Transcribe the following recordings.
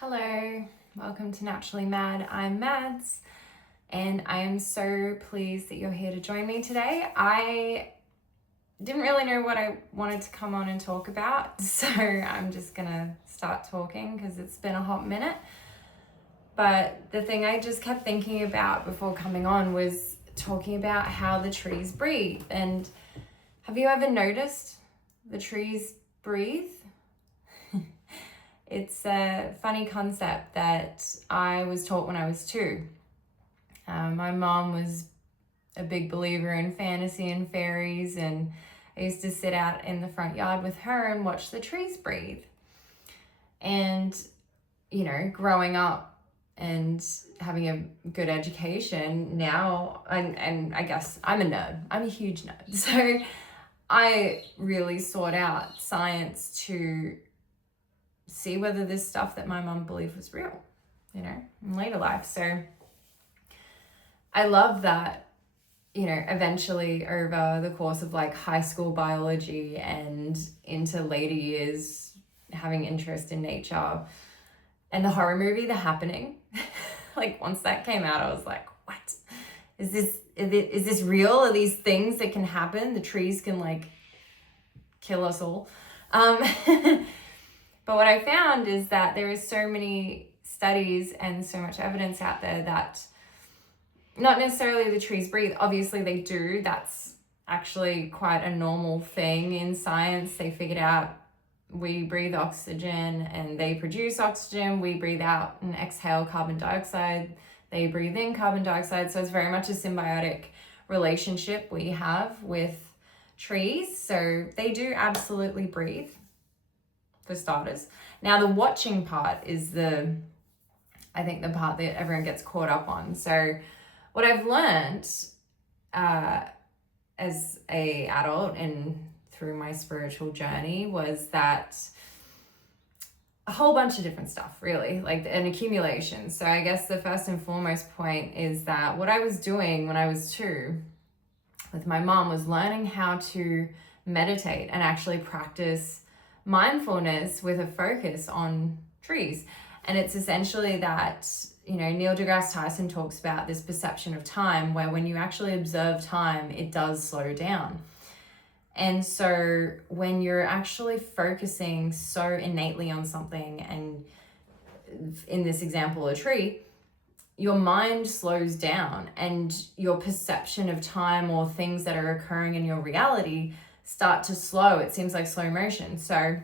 Hello, welcome to Naturally Mad. I'm Mads, and I am so pleased that you're here to join me today. I didn't really know what I wanted to come on and talk about, so I'm just gonna start talking because it's been a hot minute. But the thing I just kept thinking about before coming on was talking about how the trees breathe. And have you ever noticed the trees breathe? It's a funny concept that I was taught when I was 2. My mom was a big believer in fantasy and fairies, and I used to sit out in the front yard with her and watch the trees breathe. And, you know, growing up and having a good education now, and I guess I'm a nerd. I'm a huge nerd. So I really sought out science to see whether this stuff that my mom believed was real, you know, in later life. So I love that, you know, eventually over the course of like high school biology and into later years, having interest in nature and the horror movie, The Happening, like once that came out, I was like, what? Is this real? Are these things that can happen? The trees can like kill us all. But what I found is that there is so many studies and so much evidence out there that not necessarily the trees breathe. Obviously they do. That's actually quite a normal thing in science. They figured out we breathe oxygen and they produce oxygen. We breathe out and exhale carbon dioxide. They breathe in carbon dioxide. So it's very much a symbiotic relationship we have with trees. So they do absolutely breathe, for starters. Now the watching part is I think the part that everyone gets caught up on. So what I've learned as a adult and through my spiritual journey was that a whole bunch of different stuff, really, like an accumulation. So I guess the first and foremost point is that what I was doing when I was 2 with my mom was learning how to meditate and actually practice mindfulness with a focus on trees. And it's essentially that, you know, Neil deGrasse Tyson talks about this perception of time where when you actually observe time, it does slow down. And so when you're actually focusing so innately on something, and in this example, a tree, your mind slows down and your perception of time or things that are occurring in your reality start to slow. It seems like slow motion. So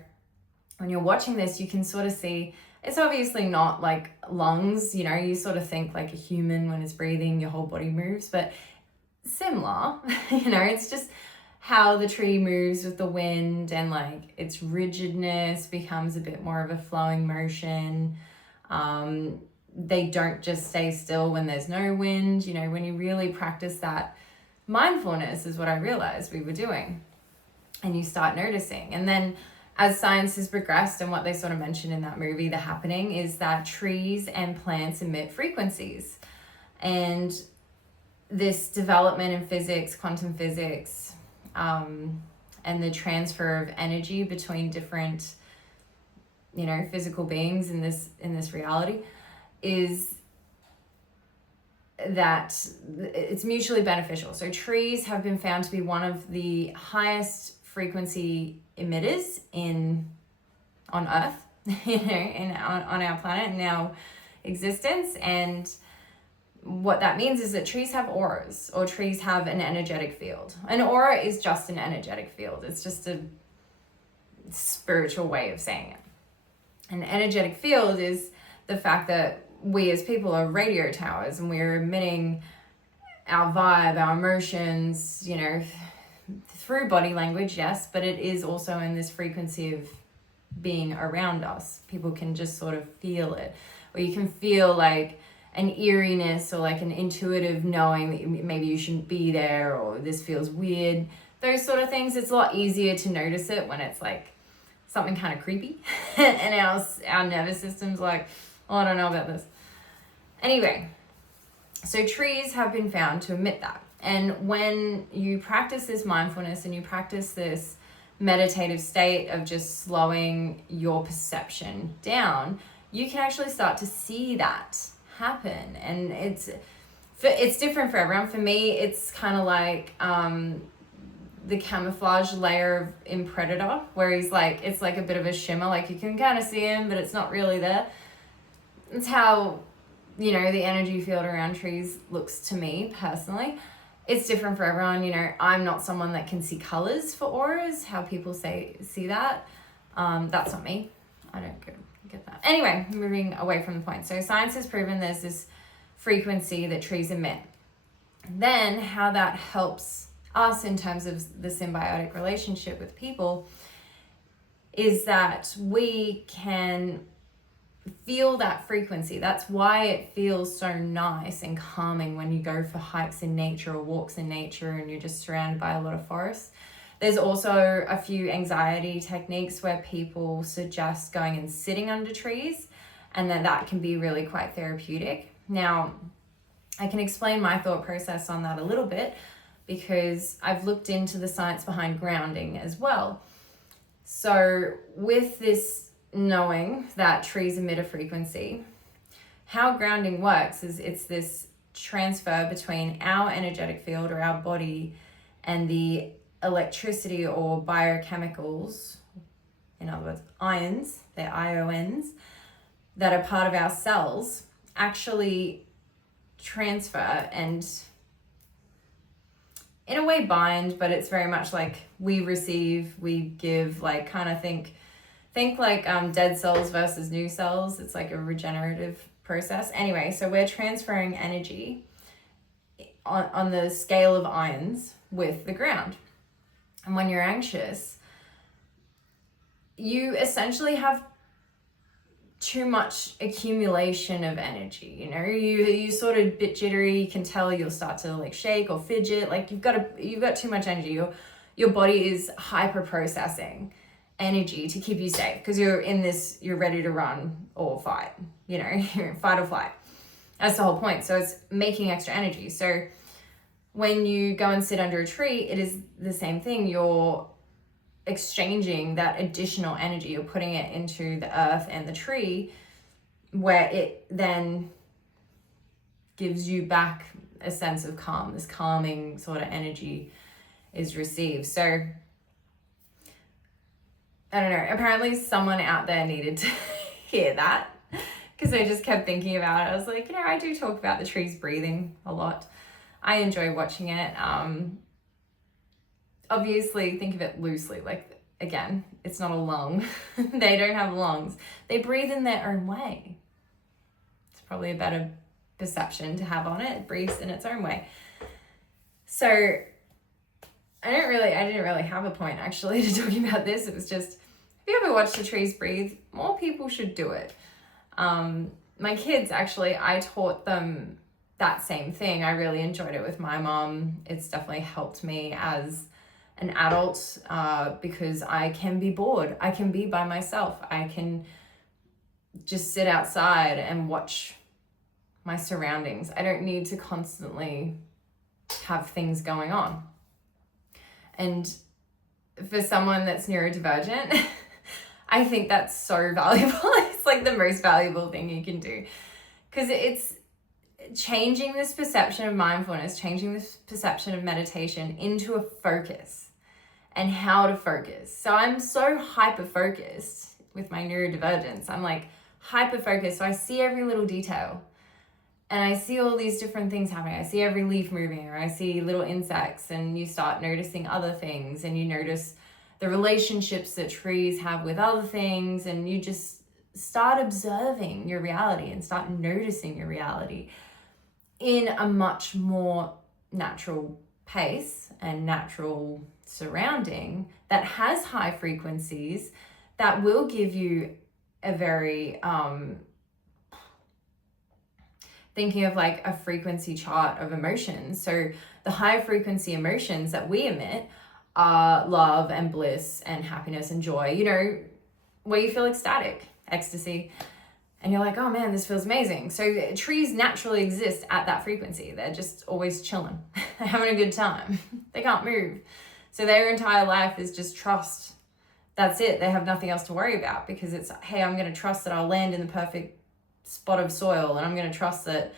when you're watching this, you can sort of see, it's obviously not like lungs, you know, you sort of think like a human when it's breathing, your whole body moves, but similar, you know, it's just how the tree moves with the wind and like its rigidness becomes a bit more of a flowing motion. They don't just stay still when there's no wind, you know, when you really practice that mindfulness is what I realized we were doing. And you start noticing. And then as science has progressed, and what they sort of mentioned in that movie, The Happening, is that trees and plants emit frequencies. And this development in physics, quantum physics, and the transfer of energy between different, you know, physical beings in this reality is that it's mutually beneficial. So trees have been found to be one of the highest frequency emitters on Earth, you know, on our planet and our existence. And what that means is that trees have auras, or trees have an energetic field. An aura is just an energetic field. It's just a spiritual way of saying it. An energetic field is the fact that we as people are radio towers and we're emitting our vibe, our emotions, you know, through body language, yes, but it is also in this frequency of being around us. People can just sort of feel it, or you can feel like an eeriness or like an intuitive knowing that maybe you shouldn't be there, or this feels weird, those sort of things. It's a lot easier to notice it when it's like something kind of creepy and our nervous system's like, oh, I don't know about this. Anyway, so trees have been found to emit that. And when you practice this mindfulness and you practice this meditative state of just slowing your perception down, you can actually start to see that happen. And it's different for everyone. For me, it's kind of like the camouflage layer in Predator, where he's like, it's like a bit of a shimmer, like you can kind of see him, but it's not really there. It's how, the energy field around trees looks to me personally. It's different for everyone. I'm not someone that can see colors for auras, how people see that. That's not me. I don't get that. Anyway, moving away from the point. So science has proven there's this frequency that trees emit. Then how that helps us in terms of the symbiotic relationship with people is that we can feel that frequency. That's why it feels so nice and calming when you go for hikes in nature or walks in nature and you're just surrounded by a lot of forest. There's also a few anxiety techniques where people suggest going and sitting under trees, and then that can be really quite therapeutic. Now, I can explain my thought process on that a little bit because I've looked into the science behind grounding as well. So with this knowing that trees emit a frequency, how grounding works is it's this transfer between our energetic field or our body and the electricity or biochemicals, in other words, ions, they're ions, that are part of our cells, actually transfer and in a way bind, but it's very much like we receive, we give, like kind of think like dead cells versus new cells. It's like a regenerative process. Anyway, so we're transferring energy on the scale of ions with the ground. And when you're anxious, you essentially have too much accumulation of energy. You sort of a bit jittery. You can tell you'll start to like shake or fidget. Like you've got too much energy. Your body is hyper processing energy to keep you safe because you're ready to run or fight. You're fight or flight. That's the whole point. So it's making extra energy. So when you go and sit under a tree, it is the same thing. You're exchanging that additional energy. You're putting it into the earth and the tree, where it then gives you back a sense of calm. This calming sort of energy is received. So I don't know, apparently someone out there needed to hear that because I just kept thinking about it. I was like, I do talk about the trees breathing a lot. I enjoy watching it. Obviously, think of it loosely. Like, again, it's not a lung. They don't have lungs. They breathe in their own way. It's probably a better perception to have on it. It breathes in its own way. So I didn't really have a point actually to talking about this. It was just, if you ever watch the trees breathe, more people should do it. My kids, actually, I taught them that same thing. I really enjoyed it with my mom. It's definitely helped me as an adult because I can be bored. I can be by myself. I can just sit outside and watch my surroundings. I don't need to constantly have things going on. And for someone that's neurodivergent, I think that's so valuable. It's like the most valuable thing you can do because it's changing this perception of mindfulness, changing this perception of meditation into a focus and how to focus. So I'm so hyper-focused with my neurodivergence. I'm like hyper-focused. So I see every little detail and I see all these different things happening. I see every leaf moving, or I see little insects, and you start noticing other things, and you notice the relationships that trees have with other things, and you just start observing your reality and start noticing your reality in a much more natural pace and natural surrounding that has high frequencies that will give you a very thinking of like a frequency chart of emotions. So the high frequency emotions that we emit are love and bliss and happiness and joy, where you feel ecstatic, ecstasy, and you're like, oh man, this feels amazing. So trees naturally exist at that frequency. They're just always chilling. They're having a good time. They can't move. So their entire life is just trust that's it. They have nothing else to worry about, because it's, hey, I'm going to trust that I'll land in the perfect spot of soil, and I'm going to trust that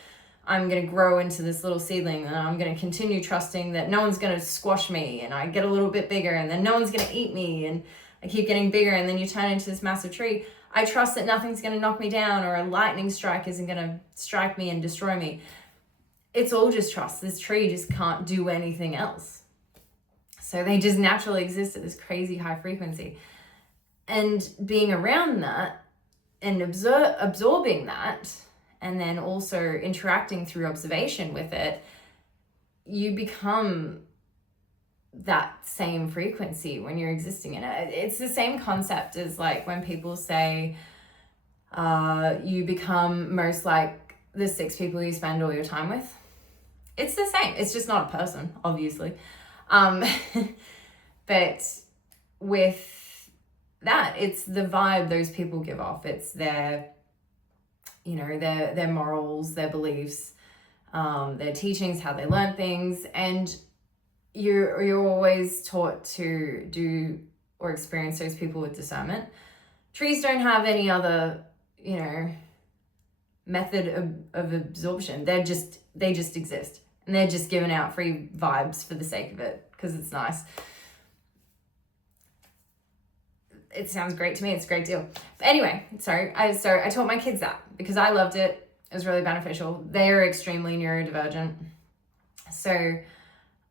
I'm going to grow into this little seedling, and I'm going to continue trusting that no one's going to squash me, and I get a little bit bigger, and then no one's going to eat me, and I keep getting bigger, and then you turn into this massive tree. I trust that nothing's going to knock me down, or a lightning strike isn't going to strike me and destroy me. It's all just trust. This tree just can't do anything else. So they just naturally exist at this crazy high frequency. And being around that and absorbing that, and then also interacting through observation with it, you become that same frequency when you're existing in it. It's the same concept as like when people say you become most like the 6 people you spend all your time with. It's the same. It's just not a person, obviously. But with that, it's the vibe those people give off. It's their, you know, their morals, their beliefs, their teachings, how they learn things. And you're always taught to do or experience those people with discernment. Trees don't have any other, you know, method of absorption. They just exist. And they're just giving out free vibes for the sake of it, because it's nice. It sounds great to me. It's a great deal. But anyway, I taught my kids that because I loved it. It was really beneficial. They are extremely neurodivergent. So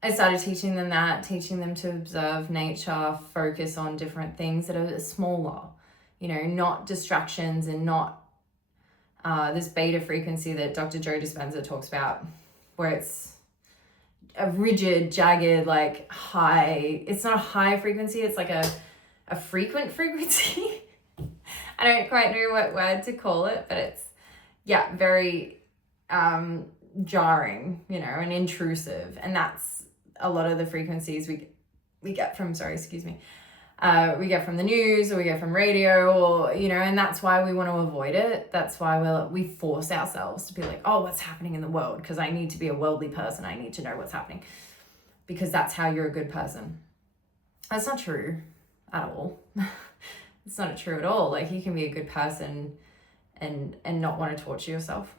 I started teaching them that, teaching them to observe nature, focus on different things that are smaller, you know, not distractions, and not this beta frequency that Dr. Joe Dispenza talks about, where it's a rigid, jagged, like high. It's not a high frequency. It's like a frequent frequency. I don't quite know what word to call it, but it's, yeah, very jarring, you know, and intrusive. And that's a lot of the frequencies we get from, we get from the news, or we get from radio, or, you know, and that's why we want to avoid it. That's why we force ourselves to be like, oh, what's happening in the world? Because I need to be a worldly person. I need to know what's happening, because that's how you're a good person. That's not true at all. It's not true at all. Like, you can be a good person and not want to torture yourself.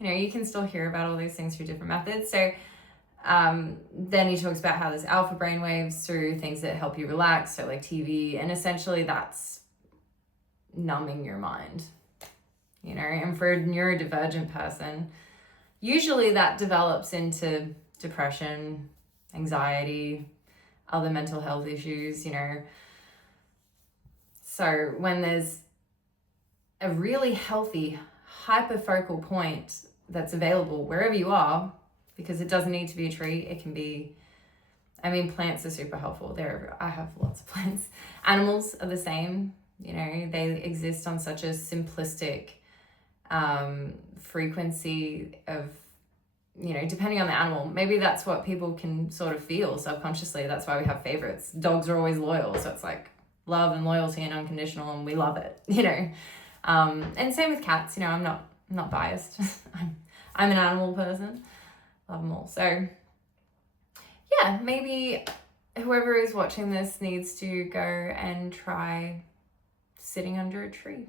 You know, you can still hear about all these things through different methods. So then he talks about how there's alpha brainwaves through things that help you relax, so like TV, and essentially that's numbing your mind, you know. And for a neurodivergent person, usually that develops into depression, anxiety, other mental health issues, you know. So when there's a really healthy hyperfocal point that's available wherever you are, because it doesn't need to be a tree, it can be, I mean, plants are super helpful. I have lots of plants. Animals are the same, you know, they exist on such a simplistic frequency of, you know, depending on the animal. Maybe that's what people can sort of feel subconsciously. That's why we have favorites. Dogs are always loyal, so it's like love and loyalty and unconditional, and we love it, you know. And same with cats, you know. I'm not biased. I'm an animal person. Love them all. So yeah, maybe whoever is watching this needs to go and try sitting under a tree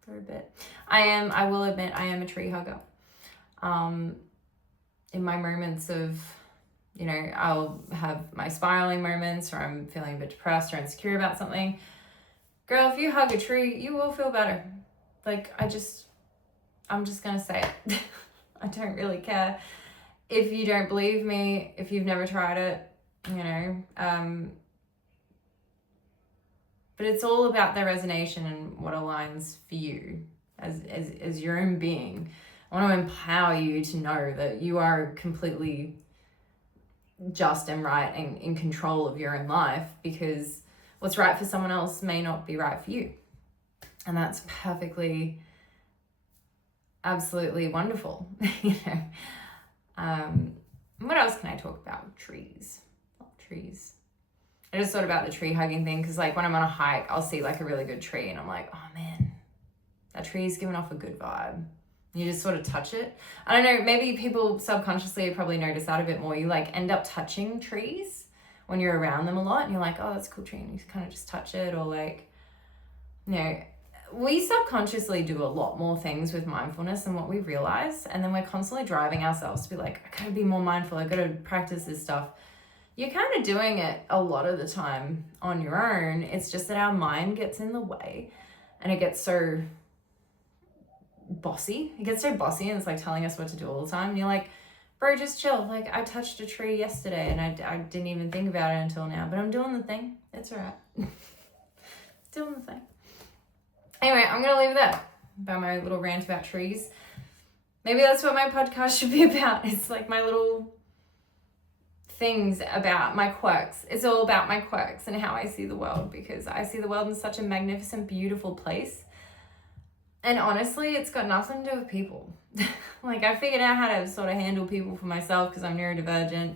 for a bit. I will admit, I am a tree hugger. In my moments of, you know, I'll have my spiraling moments, or I'm feeling a bit depressed or insecure about something. Girl, if you hug a tree, you will feel better. Like, I'm just gonna say it. I don't really care. If you don't believe me, if you've never tried it, you know, but it's all about the resonation and what aligns for you as your own being. I want to empower you to know that you are completely just and right and in control of your own life, because what's right for someone else may not be right for you. And that's perfectly, absolutely wonderful, you know. What else can I talk about? Trees. I just thought about the tree hugging thing, because like when I'm on a hike, I'll see like a really good tree and I'm like, oh man, that tree's giving off a good vibe. You just sort of touch it. I don't know, maybe people subconsciously probably notice that a bit more. You like end up touching trees when you're around them a lot and you're like, oh, that's a cool tree, and you kind of just touch it, or like, you know, we subconsciously do a lot more things with mindfulness than what we realize. And then we're constantly driving ourselves to be like, I gotta be more mindful, I gotta practice this stuff. You're kind of doing it a lot of the time on your own. It's just that our mind gets in the way and it gets so bossy. It gets so bossy and it's like telling us what to do all the time. And you're like, bro, just chill. Like, I touched a tree yesterday and I didn't even think about it until now, but I'm doing the thing. It's all right. Doing the thing. Anyway, I'm going to leave it there about my little rant about trees. Maybe that's what my podcast should be about. It's like my little things about my quirks. It's all about my quirks and how I see the world, because I see the world in such a magnificent, beautiful place. And honestly, it's got nothing to do with people. Like, I figured out how to sort of handle people for myself because I'm neurodivergent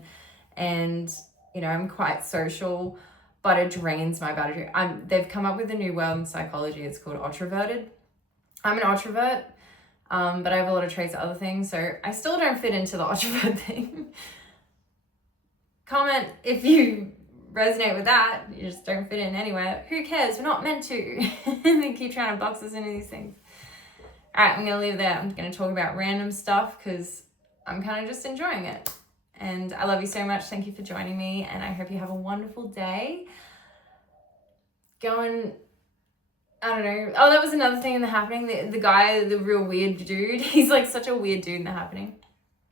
and, you know, I'm quite social, but it drains my battery. They've come up with a new word in psychology. It's called introverted. I'm an introvert, but I have a lot of traits of other things, so I still don't fit into the introvert thing. Comment if you resonate with that. You just don't fit in anywhere. Who cares? We're not meant to. They keep trying to box us into these things. All right, I'm going to leave it there. I'm going to talk about random stuff because I'm kind of just enjoying it. And I love you so much. Thank you for joining me. And I hope you have a wonderful day. I don't know. Oh, that was another thing in The Happening. The guy, the real weird dude, he's like such a weird dude in The Happening.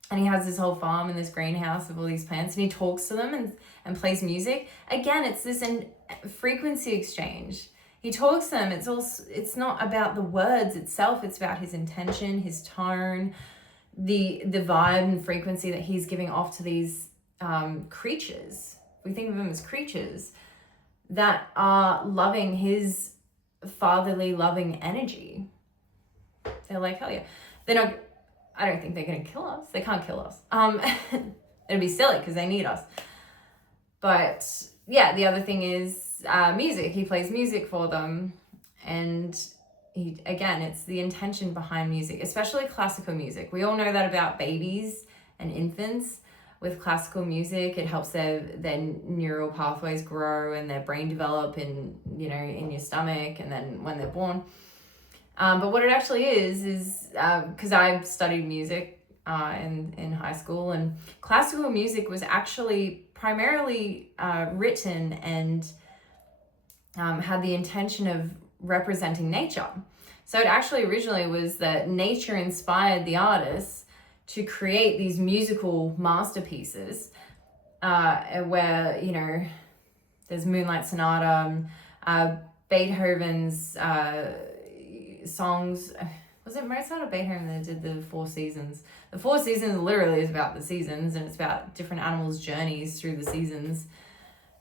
And he has this whole farm and this greenhouse of all these plants, and he talks to them and plays music. Again, it's this frequency exchange. He talks to them. It's not about the words itself. It's about his intention, his tone, the vibe and frequency that he's giving off to these creatures. We think of them as creatures that are loving his fatherly, loving energy. They're like, hell yeah. They're not. I don't think they're going to kill us. They can't kill us. It'd be silly because they need us. But yeah, the other thing is music. He plays music for them. And again, it's the intention behind music, especially classical music. We all know that about babies and infants. With classical music, it helps their neural pathways grow and their brain develop in your stomach and then when they're born. But what it actually is because I've studied music in high school, and classical music was actually primarily written and had the intention of representing nature. So it actually originally was that nature inspired the artists to create these musical masterpieces where, you know, there's Moonlight Sonata, Beethoven's songs. Was it Mozart or Beethoven that did the Four Seasons? The Four Seasons literally is about the seasons, and it's about different animals' journeys through the seasons.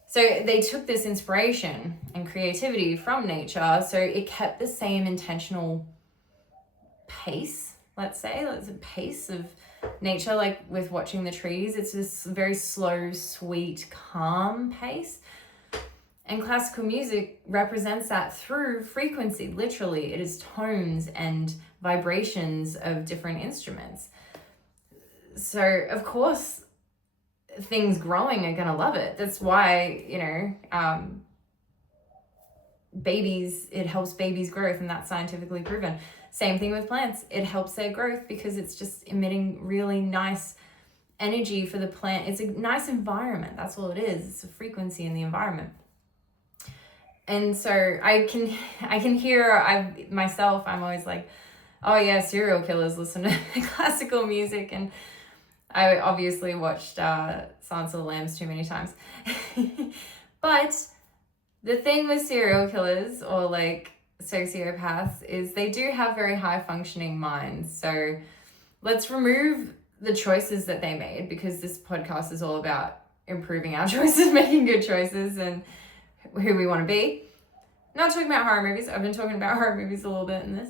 So they took this inspiration and creativity from nature, so it kept the same intentional pace, let's say. It's a pace of nature, like with watching the trees. It's this very slow, sweet, calm pace. And classical music represents that through frequency. Literally, it is tones and vibrations of different instruments. So, of course, things growing are going to love it. That's why, you know, babies, it helps babies' growth, and that's scientifically proven. Same thing with plants. It helps their growth because it's just emitting really nice energy for the plant. It's a nice environment. That's all it is. It's a frequency in the environment. And so I can hear I'm always like, oh yeah, serial killers listen to classical music. And I obviously watched Silence of the Lambs too many times. But the thing with serial killers or like sociopaths is they do have very high functioning minds. So let's remove the choices that they made, because this podcast is all about improving our choices, making good choices, and who we want to be. Not talking about horror movies. I've been talking about horror movies a little bit in this.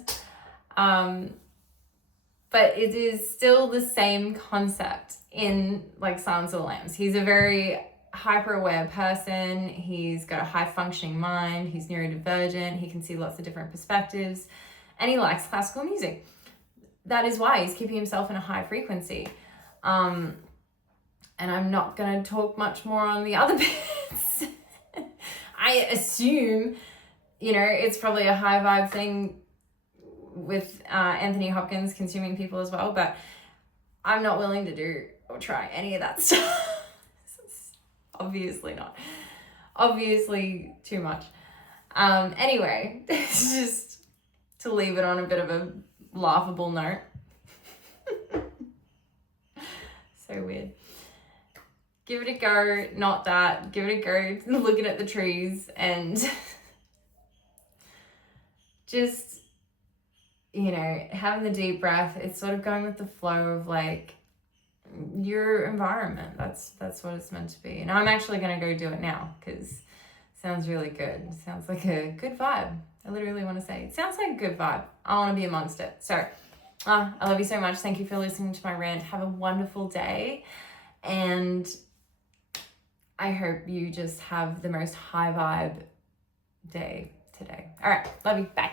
But it is still the same concept in like Silence of the Lambs. He's a very hyper-aware person. He's got a high-functioning mind. He's neurodivergent. He can see lots of different perspectives. And he likes classical music. That is why he's keeping himself in a high frequency. And I'm not going to talk much more on the other bits. I assume, you know, it's probably a high vibe thing with Anthony Hopkins consuming people as well, but I'm not willing to do or try any of that stuff. Obviously not. Obviously too much. Anyway, just to leave it on a bit of a laughable note. So weird. Give it a go, not that. Give it a go, looking at the trees and just, you know, having the deep breath. It's sort of going with the flow of like your environment. That's what it's meant to be. And I'm actually going to go do it now because it sounds really good. It sounds like a good vibe. I literally want to say, it sounds like a good vibe. I want to be amongst it. So I love you so much. Thank you for listening to my rant. Have a wonderful day. And I hope you just have the most high vibe day today. All right. Love you. Bye.